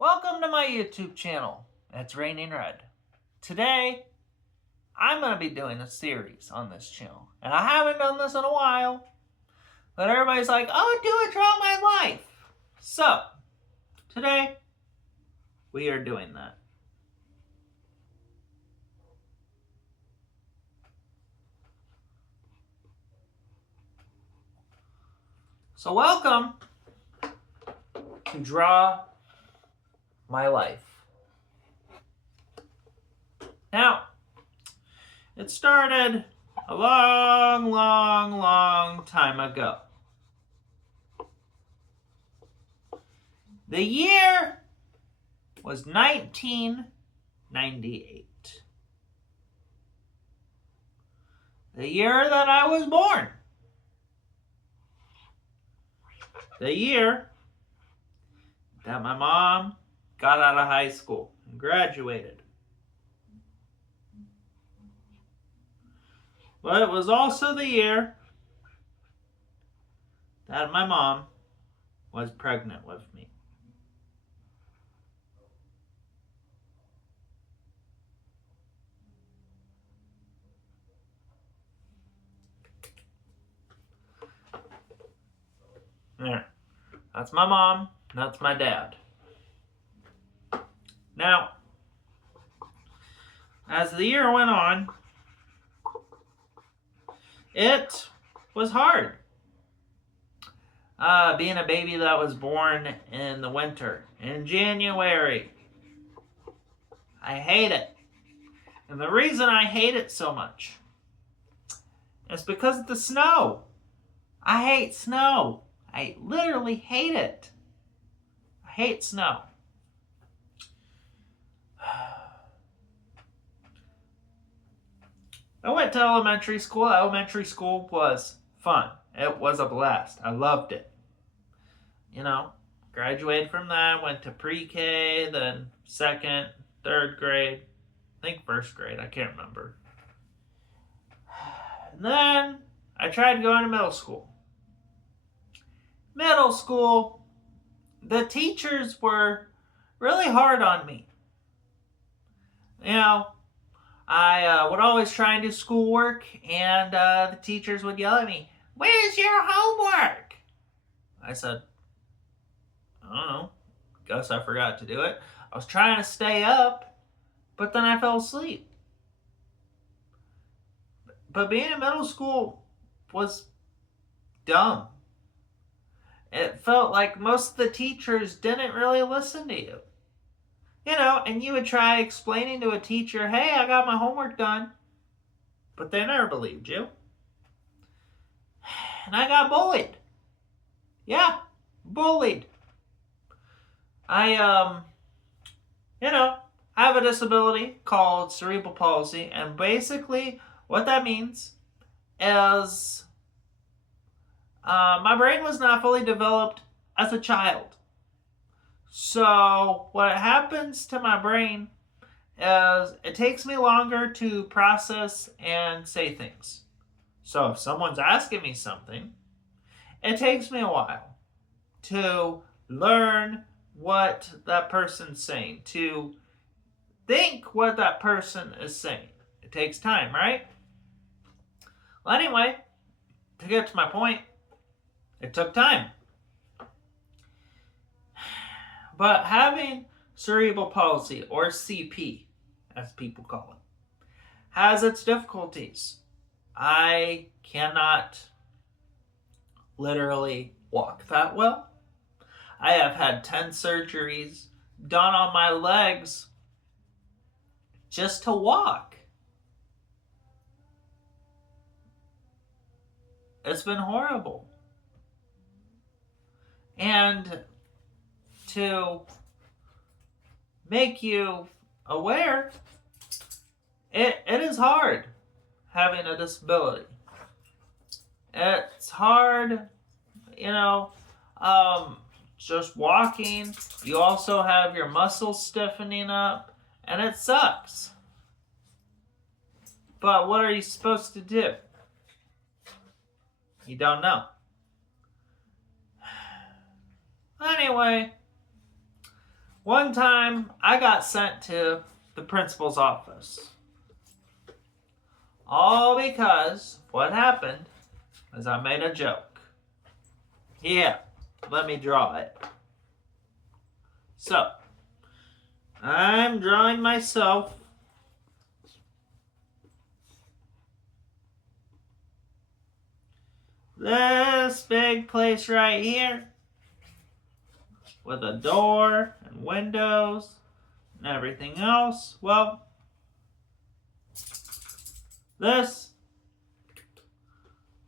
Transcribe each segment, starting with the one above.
Welcome to my YouTube channel. It's Raining Red. Today, I'm going to be doing a series on this channel. And I haven't done this in a while. But everybody's like, oh, do it throughout my life. So, today, we are doing that. So, welcome to Draw My Life. Now, it started a long time ago. The year was 1998. The year that I was born. The year that my mom got out of high school and graduated. But it was also the year that my mom was pregnant with me. There. That's my mom. That's my dad. Now, as the year went on, it was hard. Being a baby that was born in the winter, in January. I hate it. And the reason I hate it so much is because of the snow. I hate snow. I literally hate it. I hate snow. I went to elementary school. Elementary school was fun. It was a blast. I loved it. Graduated from that, went to pre-K, then second, third grade, I think first grade, I can't remember. And then I tried going to middle school. Middle school, the teachers were really hard on me. I would always try and do schoolwork, and the teachers would yell at me, "Where's your homework?" I said, "I don't know. Guess I forgot to do it." I was trying to stay up, but then I fell asleep. But being in middle school was dumb. It felt like most of the teachers didn't really listen to you. And you would try explaining to a teacher, "Hey, I got my homework done." But they never believed you. And I got bullied. Yeah, bullied. I have a disability called cerebral palsy, and basically what that means is my brain was not fully developed as a child. So what happens to my brain is it takes me longer to process and say things. So if someone's asking me something, it takes me a while to learn what that person's saying, to think what that person is saying. It takes time, right? Well, anyway, to get to my point, it took time. But having cerebral palsy, or CP, as people call it, has its difficulties. I cannot literally walk that well. I have had 10 surgeries done on my legs just to walk. It's been horrible. And to make you aware, it is hard having a disability. It's hard, just walking. You also have your muscles stiffening up, and it sucks. But what are you supposed to do? You don't know. Anyway, One time, I got sent to the principal's office. All because what happened is I made a joke. Yeah, let me draw it. So, I'm drawing myself this big place right here with a door and windows and everything else. Well, this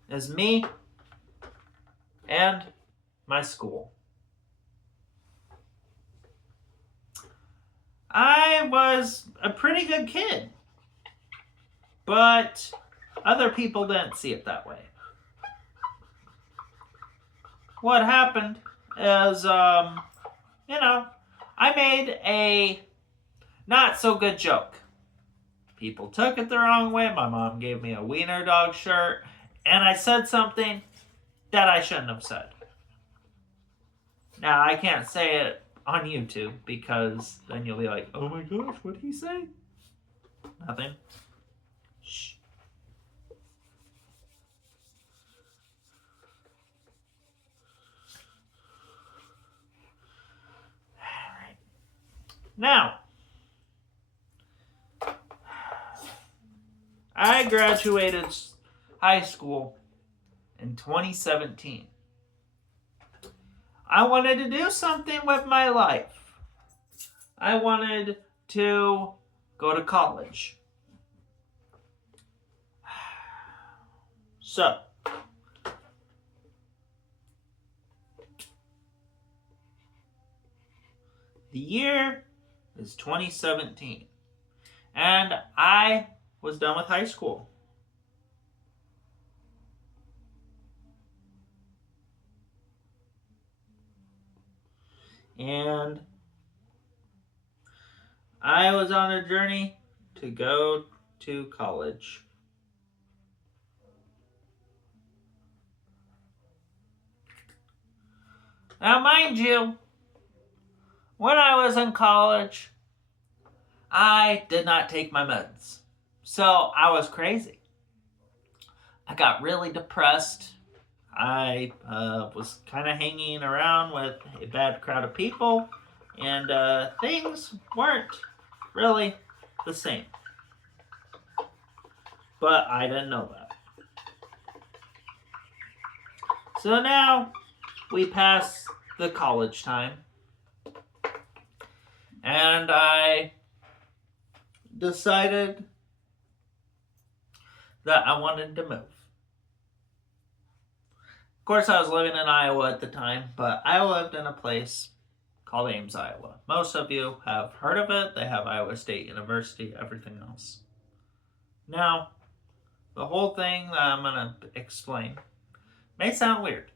is me and my school. I was a pretty good kid, but other people didn't see it that way. What happened is, I made a not so good joke. People took it the wrong way. My mom gave me a wiener dog shirt, and I said something that I shouldn't have said. Now, I can't say it on YouTube because then you'll be like, oh my gosh, what did he say? Nothing. Shh. All right. Now, I graduated high school in 2017. I wanted to do something with my life. I wanted to go to college. So, the year is 2017, and I was done with high school. And I was on a journey to go to college. Now, mind you, when I was in college, I did not take my meds. So I was crazy. I got really depressed. I was kind of hanging around with a bad crowd of people, and things weren't really the same. But I didn't know that. So now we pass the college time, and I decided that I wanted to move. Of course, I was living in Iowa at the time, but I lived in a place called Ames, Iowa. Most of you have heard of it. They have Iowa State University, everything else. Now, the whole thing that I'm going to explain may sound weird.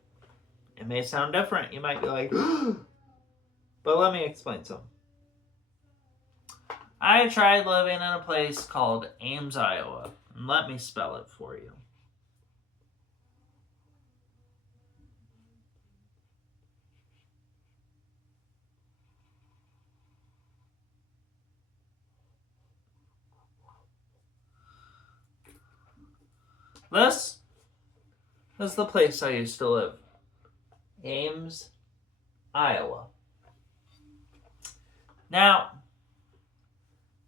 It may sound different. You might be like, but let me explain something. I tried living in a place called Ames, Iowa. And let me spell it for you. This is the place I used to live. Ames, Iowa. Now,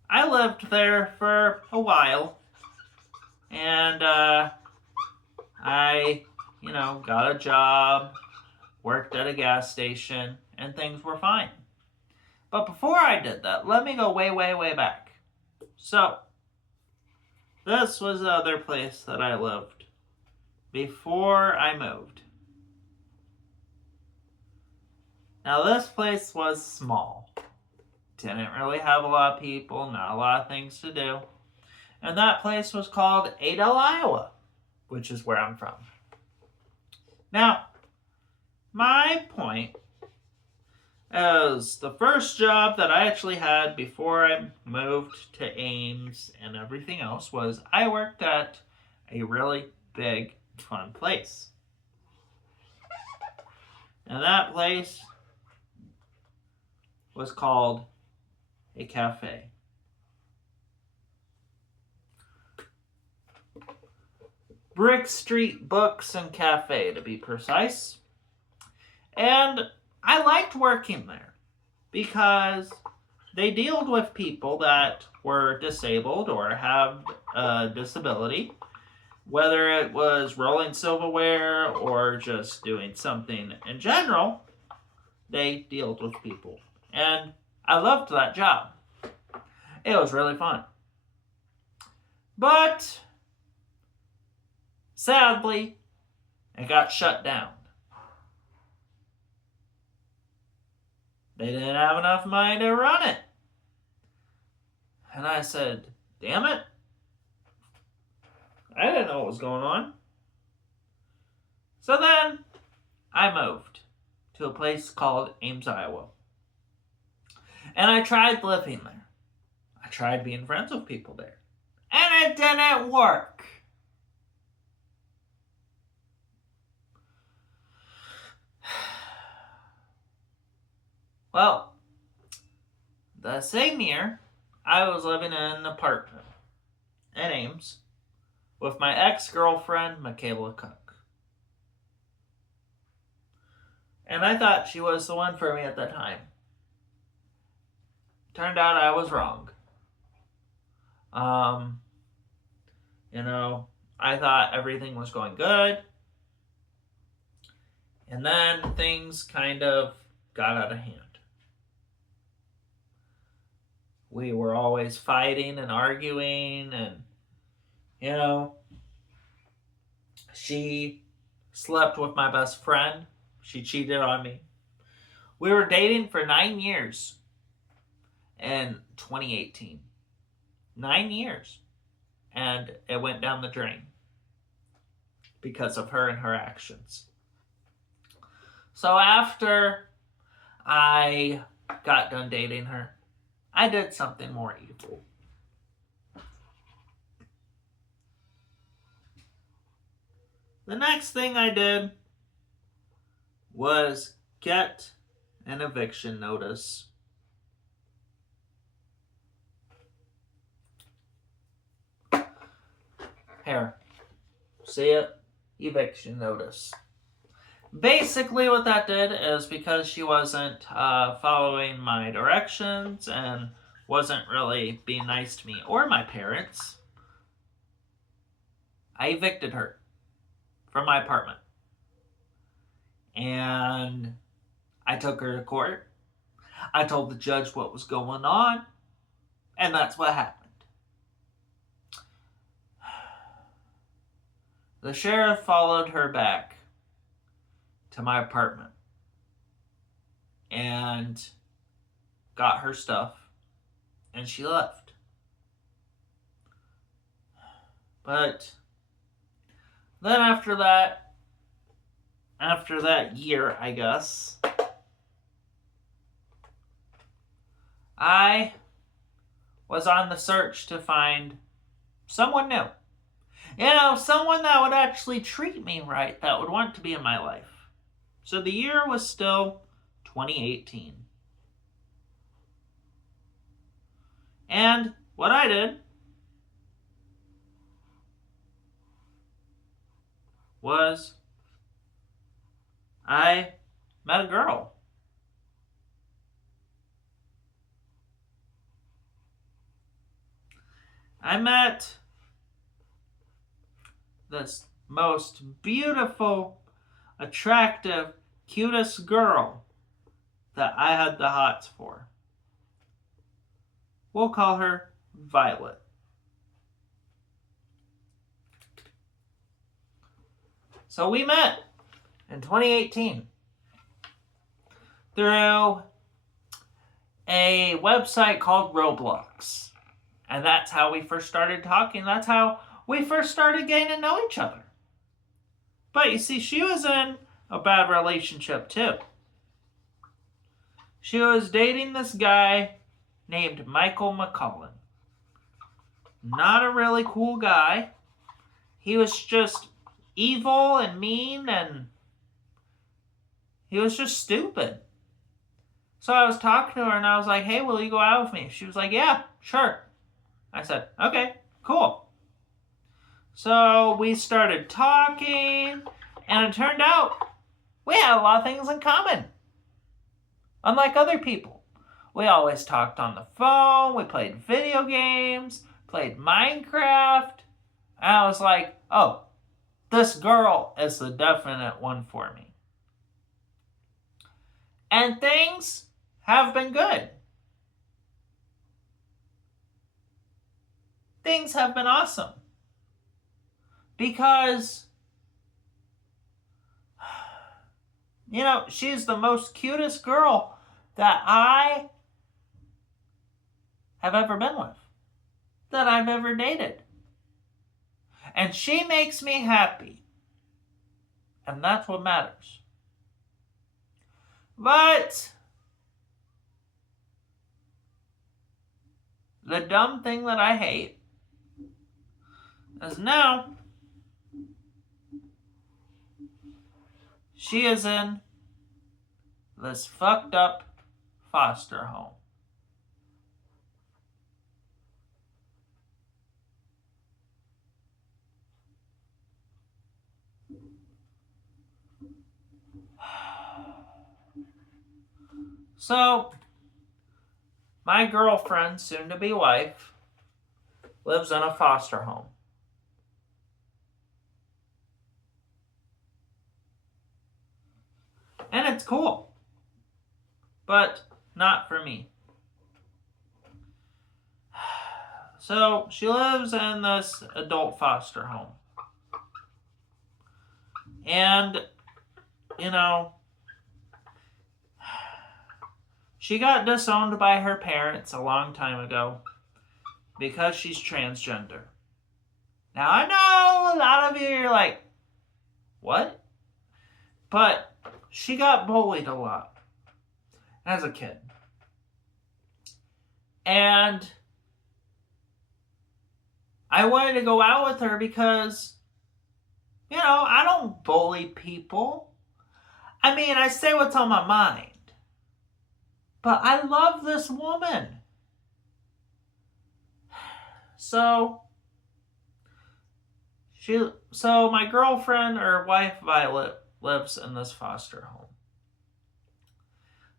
I lived there for a while, and I, got a job, worked at a gas station, and things were fine. But before I did that, let me go way, way, way back. So, this was the other place that I lived before I moved. Now, this place was small. Didn't really have a lot of people, not a lot of things to do. And that place was called Adel, Iowa, which is where I'm from. Now, my point is the first job that I actually had before I moved to Ames and everything else was I worked at a really big, fun place. And that place was called a cafe. Brick Street Books and Cafe, to be precise. And I liked working there because they dealt with people that were disabled or have a disability, whether it was rolling silverware or just doing something in general. They dealt with people. And I loved that job. It was really fun. But sadly, it got shut down. They didn't have enough money to run it. And I said, damn it. I didn't know what was going on. So then I moved to a place called Ames, Iowa. And I tried living there. I tried being friends with people there. And it didn't work. Well, the same year, I was living in an apartment in Ames with my ex-girlfriend, Michaela Cook. And I thought she was the one for me at that time. Turned out I was wrong. I thought everything was going good. And then things kind of got out of hand. We were always fighting and arguing, and, she slept with my best friend. She cheated on me. We were dating for 9 years in 2018. 9 years. And it went down the drain because of her and her actions. So after I got done dating her, I did something more evil. The next thing I did was get an eviction notice. Here, see it? Eviction notice. Basically what that did is because she wasn't following my directions and wasn't really being nice to me or my parents, I evicted her from my apartment. And I took her to court. I told the judge what was going on, and that's what happened. The sheriff followed her back to my apartment and got her stuff, and she left. But then after that year, I guess, I was on the search to find someone new. Someone that would actually treat me right, that would want to be in my life. So the year was still 2018. And what I did was I met a girl. I met this most beautiful, attractive, cutest girl that I had the hots for. We'll call her Violet. So we met in 2018 through a website called Roblox. And that's how we first started talking. That's how we first started getting to know each other. But you see, she was in a bad relationship too. She was dating this guy named Michael McCullen. Not a really cool guy. He was just evil and mean, and he was just stupid. So I was talking to her and I was like, hey, will you go out with me? She was like, yeah, sure. I said, okay, cool. So we started talking, and it turned out we had a lot of things in common. Unlike other people. We always talked on the phone, we played video games, played Minecraft. And I was like, oh, this girl is the definite one for me. And things have been good. Things have been awesome. Because, you know, she's the most cutest girl that I have ever been with, that I've ever dated. And she makes me happy. And that's what matters. But the dumb thing that I hate is now she is in this fucked up foster home. So, my girlfriend, soon-to-be wife, lives in a foster home. And it's cool. But not for me. So, she lives in this adult foster home. And, you know, she got disowned by her parents a long time ago because she's transgender. Now, I know a lot of you are like, what? But she got bullied a lot as a kid. And I wanted to go out with her because, you know, I don't bully people. I mean, I say what's on my mind. But I love this woman. So my girlfriend or wife Violet lives in this foster home.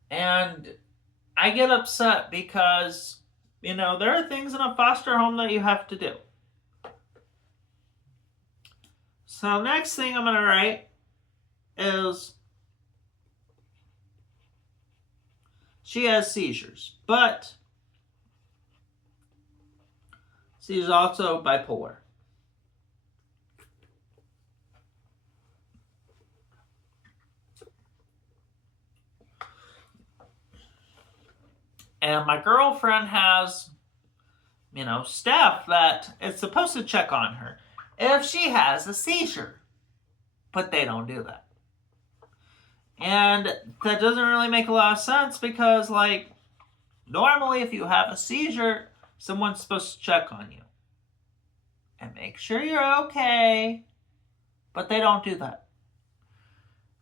And I get upset because, you know, there are things in a foster home that you have to do. So next thing I'm going to write is she has seizures, but she's also bipolar. And my girlfriend has, you know, staff that is supposed to check on her if she has a seizure. But they don't do that. And that doesn't really make a lot of sense because, like, normally if you have a seizure, someone's supposed to check on you and make sure you're okay. But they don't do that.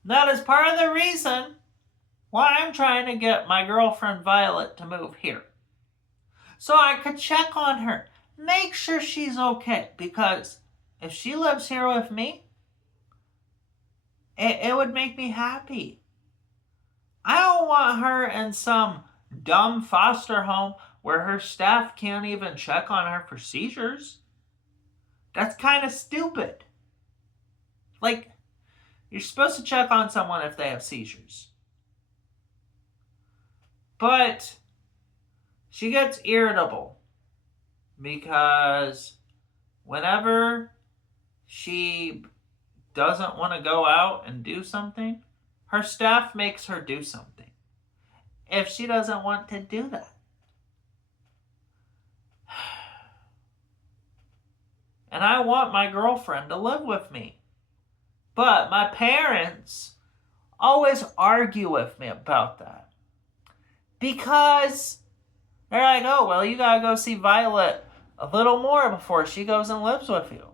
That is part of the reason why I'm trying to get my girlfriend Violet to move here. So I could check on her, make sure she's okay. Because if she lives here with me, it would make me happy. I don't want her in some dumb foster home where her staff can't even check on her for seizures. That's kind of stupid. Like, you're supposed to check on someone if they have seizures. But she gets irritable because whenever she doesn't want to go out and do something, her staff makes her do something if she doesn't want to do that. And I want my girlfriend to live with me. But my parents always argue with me about that. Because they're like, oh, well, you gotta go see Violet a little more before she goes and lives with you.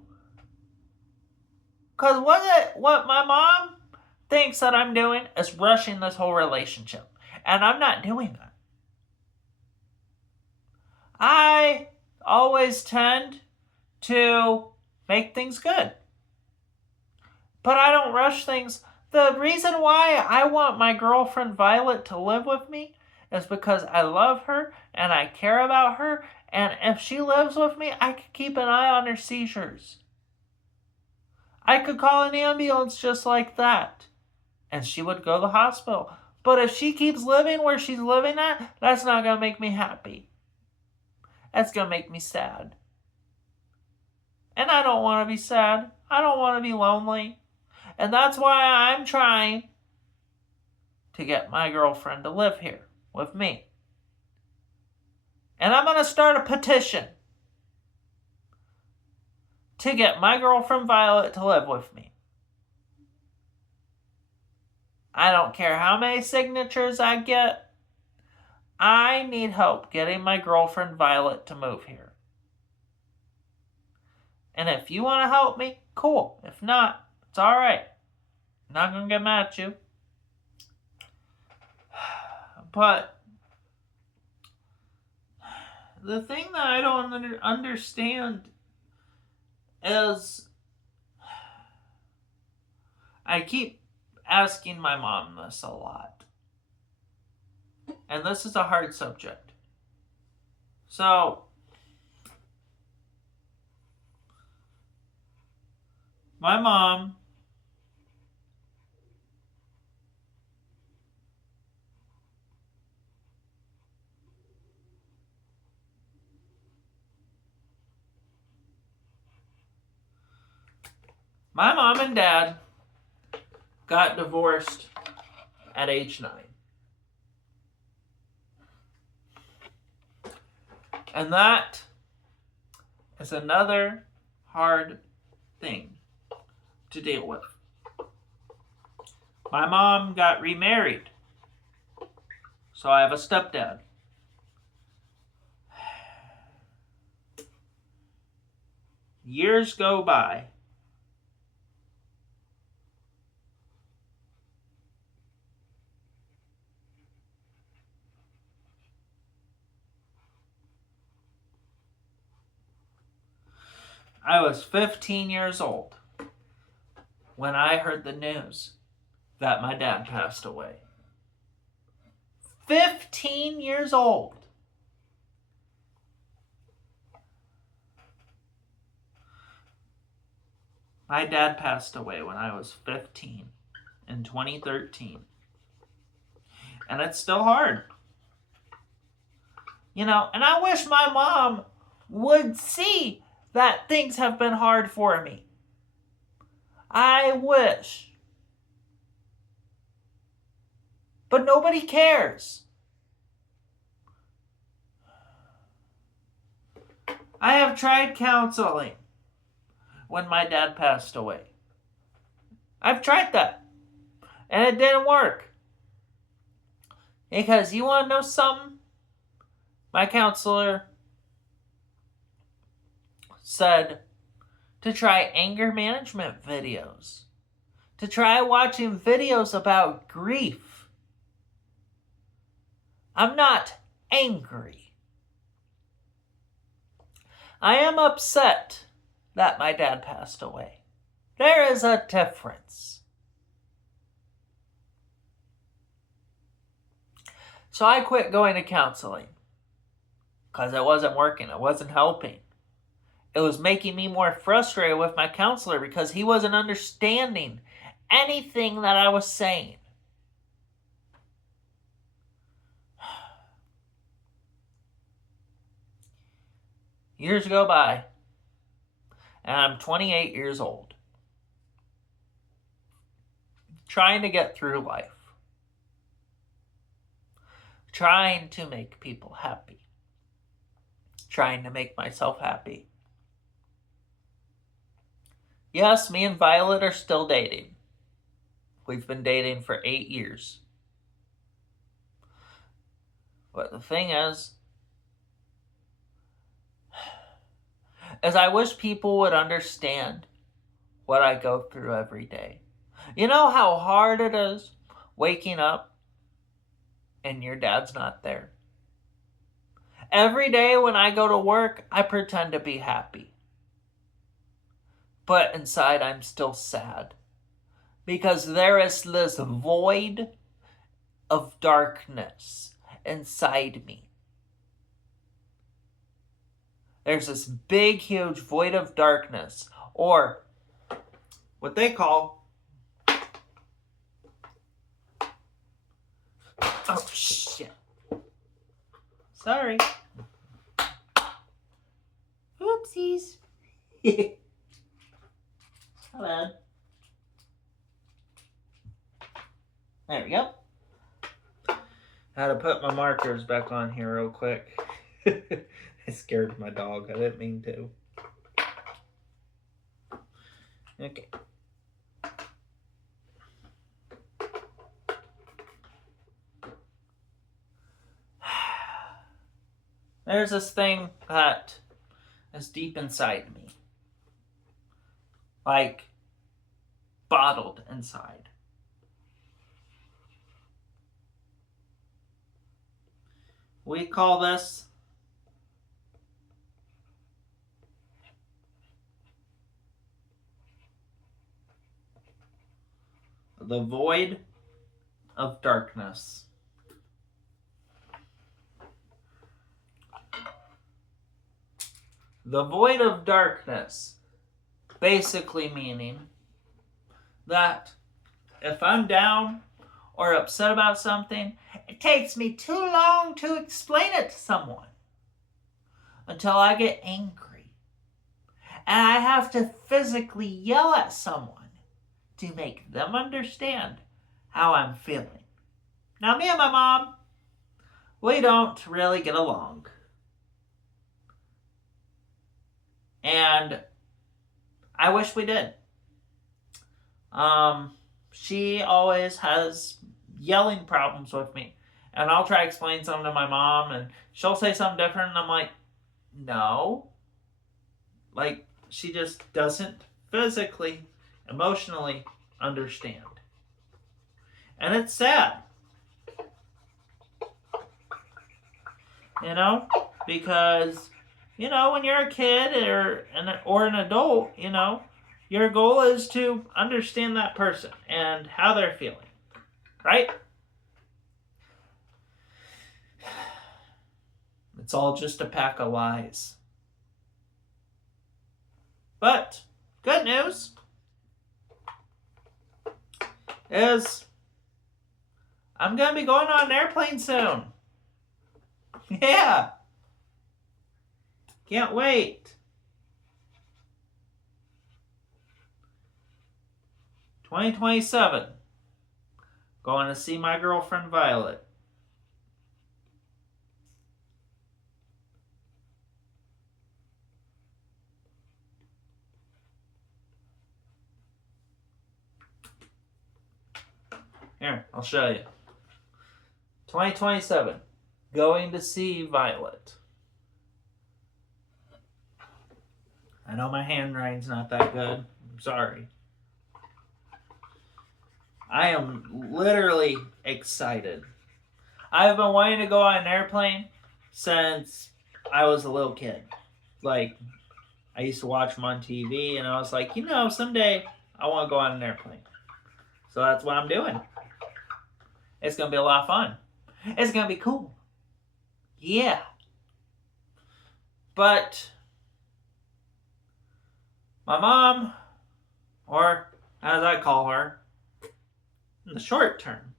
Because what my mom thinks that I'm doing is rushing this whole relationship. And I'm not doing that. I always tend to make things good. But I don't rush things. The reason why I want my girlfriend Violet to live with me is because I love her and I care about her. And if she lives with me, I could keep an eye on her seizures. I could call an ambulance just like that. And she would go to the hospital. But if she keeps living where she's living at, that's not going to make me happy. That's going to make me sad. And I don't want to be sad. I don't want to be lonely. And that's why I'm trying to get my girlfriend to live here with me. And I'm going to start a petition to get my girlfriend Violet to live with me. I don't care how many signatures I get. I need help getting my girlfriend Violet to move here. And if you want to help me, cool. If not, it's all right. I'm not going to get mad at you. But the thing that I don't understand is I keep asking my mom this a lot. And this is a hard subject. So, my mom and dad got divorced at age 9. And that is another hard thing to deal with. My mom got remarried, so I have a stepdad. Years go by. I was 15 years old when I heard the news that my dad passed away. 15 years old. My dad passed away when I was 15 in 2013. And it's still hard. You know, and I wish my mom would see that things have been hard for me. I wish. But nobody cares. I have tried counseling when my dad passed away. I've tried that. And it didn't work. Because you want to know something? My counselor said to try anger management videos, to try watching videos about grief. I'm not angry. I am upset that my dad passed away. There is a difference. So I quit going to counseling because it wasn't working. It wasn't helping. It was making me more frustrated with my counselor because he wasn't understanding anything that I was saying. Years go by, and I'm 28 years old, trying to get through life, trying to make people happy, trying to make myself happy. Yes, me and Violet are still dating. We've been dating for 8 years. But the thing is I wish people would understand what I go through every day. You know how hard it is waking up and your dad's not there. Every day when I go to work, I pretend to be happy. But inside, I'm still sad. Because there is this void of darkness inside me. There's this big, huge void of darkness, or what they call... Oh, shit. Sorry. Oopsies. My bad. There we go. Had to put my markers back on here real quick. I scared my dog. I didn't mean to. Okay. There's this thing that is deep inside me. Like, bottled inside. We call this the void of darkness. The void of darkness, basically meaning that if I'm down or upset about something, it takes me too long to explain it to someone until I get angry. And I have to physically yell at someone to make them understand how I'm feeling. Now, me and my mom, we don't really get along. And I wish we did. She always has yelling problems with me. And I'll try to explain something to my mom, and she'll say something different, and I'm like, no. Like, she just doesn't physically, emotionally understand. And it's sad. You know? Because, you know, when you're a kid or an adult, you know, your goal is to understand that person and how they're feeling. Right? It's all just a pack of lies. But good news is I'm going to be going on an airplane soon. Yeah. Can't wait. 2027. Going to see my girlfriend Violet. Here, I'll show you. 2027. Going to see Violet. I know my handwriting's not that good. I'm sorry. I am literally excited. I've been wanting to go on an airplane since I was a little kid. Like, I used to watch them on TV, and I was like, you know, someday I want to go on an airplane. So that's what I'm doing. It's going to be a lot of fun. It's going to be cool. Yeah. But my mom, or as I call her, in the short term,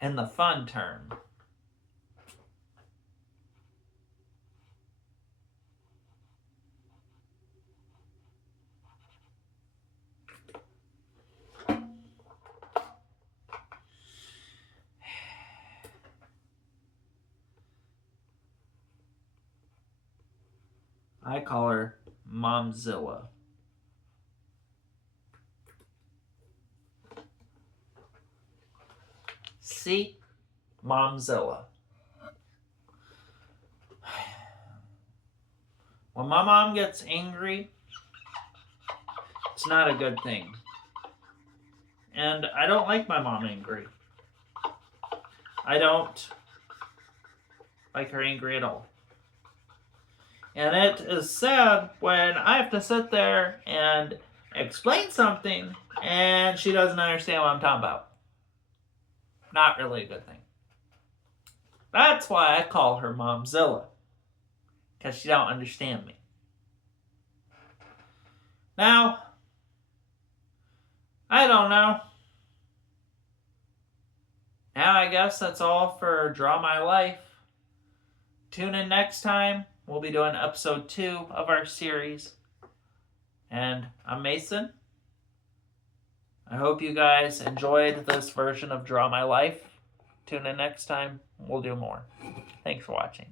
in the fun term, I call her Momzilla. See? Momzilla. When my mom gets angry, it's not a good thing. And I don't like my mom angry. I don't like her angry at all. And it is sad when I have to sit there and explain something and she doesn't understand what I'm talking about. Not really a good thing. That's why I call her Momzilla. Because she don't understand me. Now, I don't know. Now I guess that's all for Draw My Life. Tune in next time. We'll be doing episode 2 of our series. And I'm Mason. I hope you guys enjoyed this version of Draw My Life. Tune in next time. We'll do more. Thanks for watching.